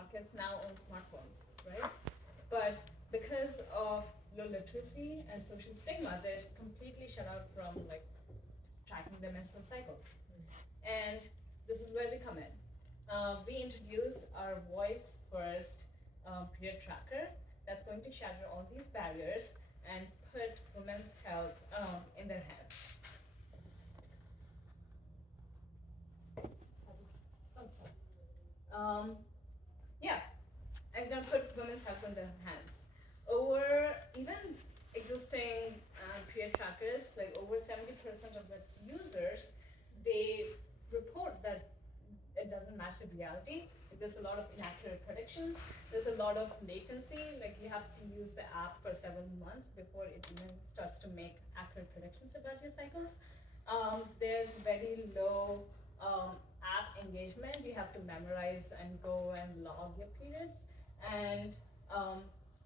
markets now own smartphones, right? But because of low literacy and social stigma, they're completely shut out from like tracking their menstrual cycles. And this is where we come in. We introduce our voice first period tracker that's going to shatter all these barriers and put women's health in their hands. Yeah, I'm gonna put women's health in their hands. Over even existing period trackers, like over 70% of its users, they report that it doesn't match the reality. There's a lot of inaccurate predictions. There's a lot of latency. Like you have to use the app for several months before it even starts to make accurate predictions about your cycles. There's very low app engagement. You have to memorize and go and log your periods, and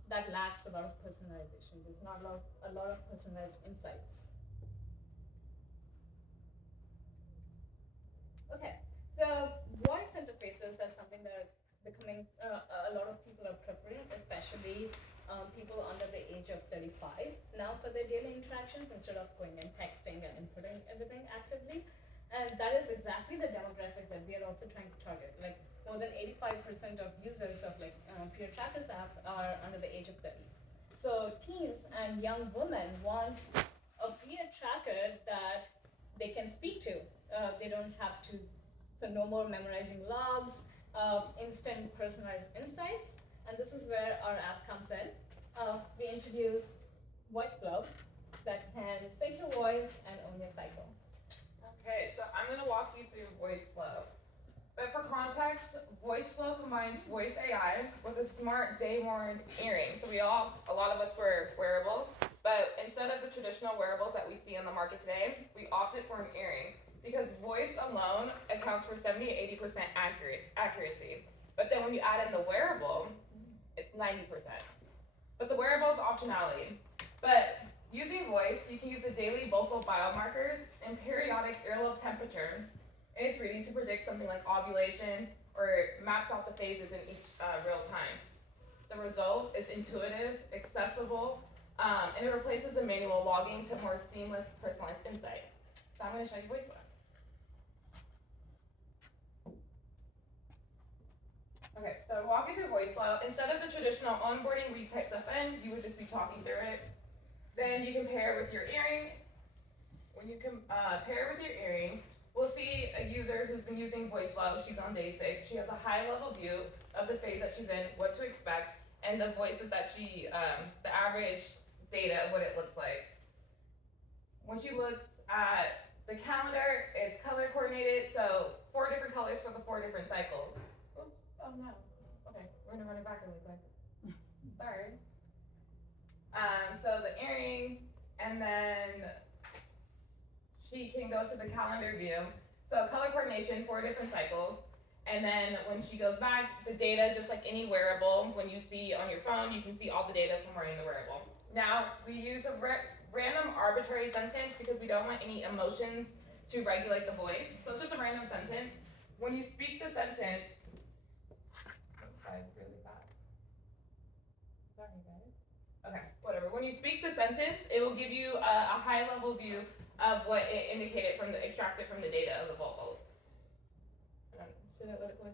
that lacks a lot of personalization. There's not a lot of personalized insights. Okay, so voice interfaces, that's something that are becoming, a lot of people are preferring, especially people under the age of 35 now for their daily interactions instead of going and texting and inputting everything actively. And that is exactly the demographic that we are also trying to target. Like more than 85% of users of like period trackers apps are under the age of 30. So teens and young women want a period tracker that they can speak to. They don't have to, so no more memorizing logs, instant personalized insights, and this is where our app comes in. We introduce voiceflow that can sync your voice and own your cycle. Okay, so I'm going to walk you through voiceflow. But for context, voiceflow combines voice AI with a smart day-worn earring. So a lot of us wear wearables, but instead of the traditional wearables that we see on the market today, we opted for an earring because voice alone accounts for 70 to 80% accuracy. But then when you add in the wearable, it's 90%. But the wearable is optionality. But using voice, you can use the daily vocal biomarkers and periodic earlobe temperature and its reading to predict something like ovulation or maps out the phases in each real time. The result is intuitive, accessible, and it replaces the manual logging to more seamless, personalized insight. So I'm going to show you voiceflow. Okay, so walking through voiceflow, instead of the traditional onboarding where you type stuff in, you would just be talking through it. Then you can pair with your earring. When you can pair with your earring, we'll see a user who's been using voiceflow. She's on day 6. She has a high-level view of the phase that she's in, what to expect, and the voices that she, the average data of what it looks like. When she looks at the calendar, it's color coordinated, so 4 different colors for the 4 different cycles. Oops, oh no. Okay, we're gonna run it back really quick. Sorry. So the earring, and then she can go to the calendar view. So color coordination, 4 different cycles. And then when she goes back, the data, just like any wearable, when you see on your phone, you can see all the data from wearing the wearable. Now, we use a random arbitrary sentence because we don't want any emotions to regulate the voice. So it's just a random sentence. When you speak the sentence, really fast. Sorry, guys. Okay, whatever. When you speak the sentence, it will give you a high-level view of what it indicated from the extracted from the data of the vocals. Should I let it play?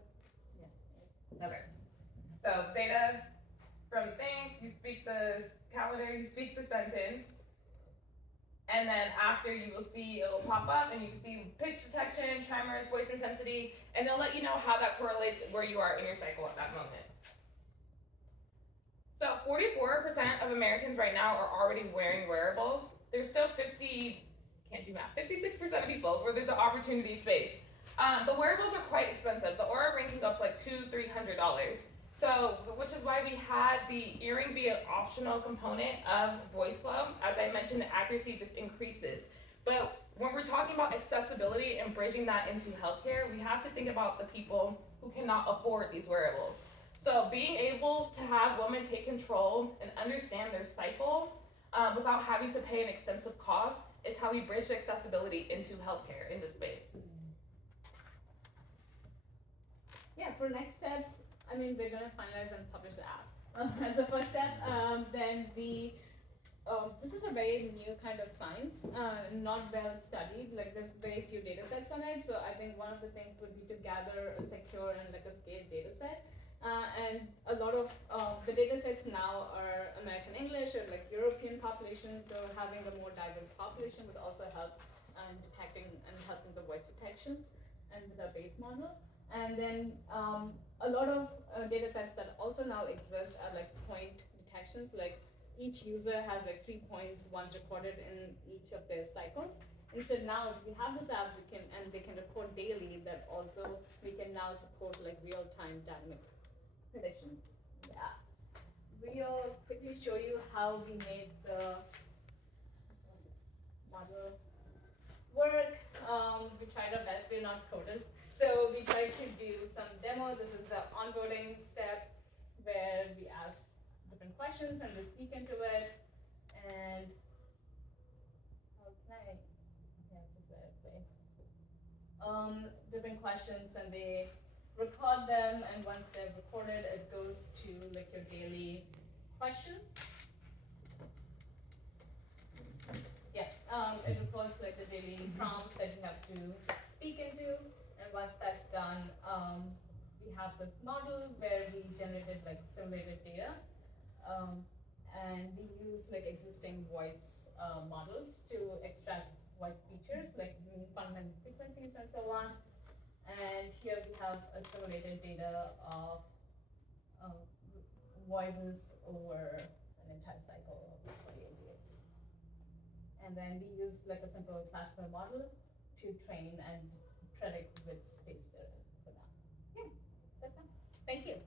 Yeah. Okay. So data from thing, you speak the calendar, you speak the sentence, and then after you will see it will pop up and you can see pitch detection, tremors, voice intensity, and they'll let you know how that correlates where you are in your cycle at that moment. So 44% of Americans right now are already wearing wearables. There's still 56% of people where there's an opportunity space. The wearables are quite expensive. The Aura Ring can go up to like $200-300. So, which is why we had the earring be an optional component of voiceflow. As I mentioned, the accuracy just increases. But when we're talking about accessibility and bridging that into healthcare, we have to think about the people who cannot afford these wearables. So being able to have women take control and understand their cycle without having to pay an extensive cost is how we bridge accessibility into healthcare in this space. Yeah, for next steps, I mean, we're going to finalize and publish the app as the first step. Then this is a very new kind of science, not well studied. Like there's very few data sets on it. So I think one of the things would be to gather a secure and like a scaled data set. And a lot of the data sets now are American English or like European populations. So having a more diverse population would also help detecting and helping the voice detections and with our base model. And then a lot of data sets that also now exist are like point detections, like each user has like 3 points once recorded in each of their cycles. Instead now, if we have this app, we can, and they can record daily, that also we can now support like real-time dynamic predictions. Yeah. We'll quickly show you how we made the model work. We tried our best, we're not coders. So we tried to do some demo. This is the onboarding step where we ask different questions and they speak into it. And how can I, yeah, just let it play. Different questions and they record them, and once they're recorded, it goes to like your daily questions. Yeah, it records like the daily prompt that you have to speak into, and once that's done, we have this model where we generated like simulated data, and we use like existing voice models to extract voice features like fundamental frequencies and so on. And here we have a simulated data of voices over an entire cycle of 28 days. And then we use like a simple classifier model to train and predict which stage they're in for that. Yeah, that's it. Thank you.